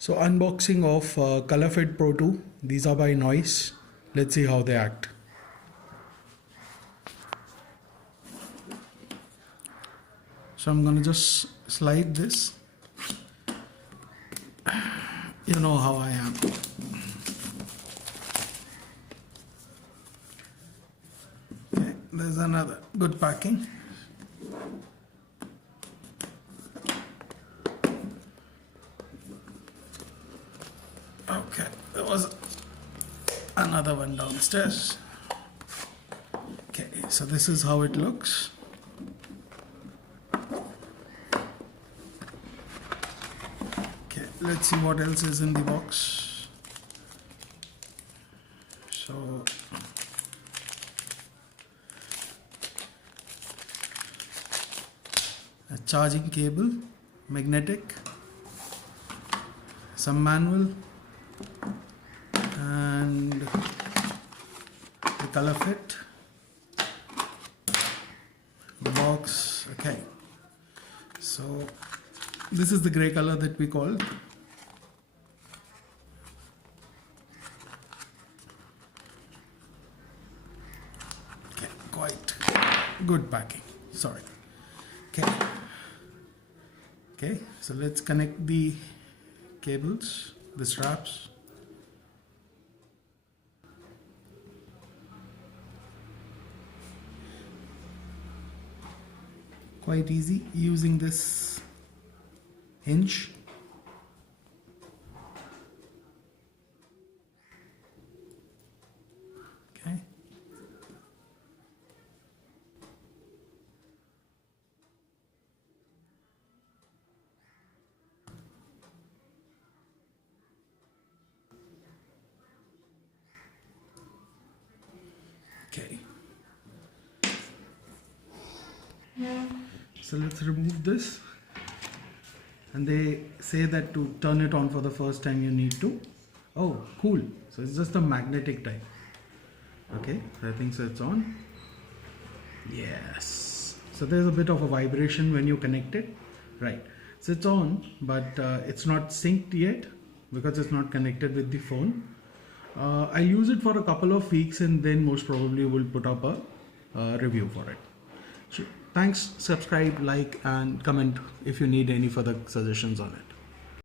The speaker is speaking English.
So unboxing of ColorFit Pro 2. These are by Noise. Let's see how they act. So I'm gonna just slide this. You know how I am. Okay, there's another good packing. Okay, there was another one downstairs. Okay, so this is how it looks. Okay, let's see what else is in the box. So a charging cable, magnetic, some manual, and the ColorFit, the box. Okay, so this is the gray color that we called. Okay, quite good packing. Sorry. Okay, so let's connect the cables, the straps. Quite easy using this hinge. Okay. Okay. So let's remove this, and they say that to turn it on for the first time you need to, oh cool, so it's just a magnetic type. Okay, I think so it's on. Yes, so there's a bit of a vibration when you connect it, right? So it's on, but it's not synced yet because it's not connected with the phone. I'll use it for a couple of weeks and then most probably we'll put up a review for it. So thanks, subscribe, like and comment if you need any further suggestions on it.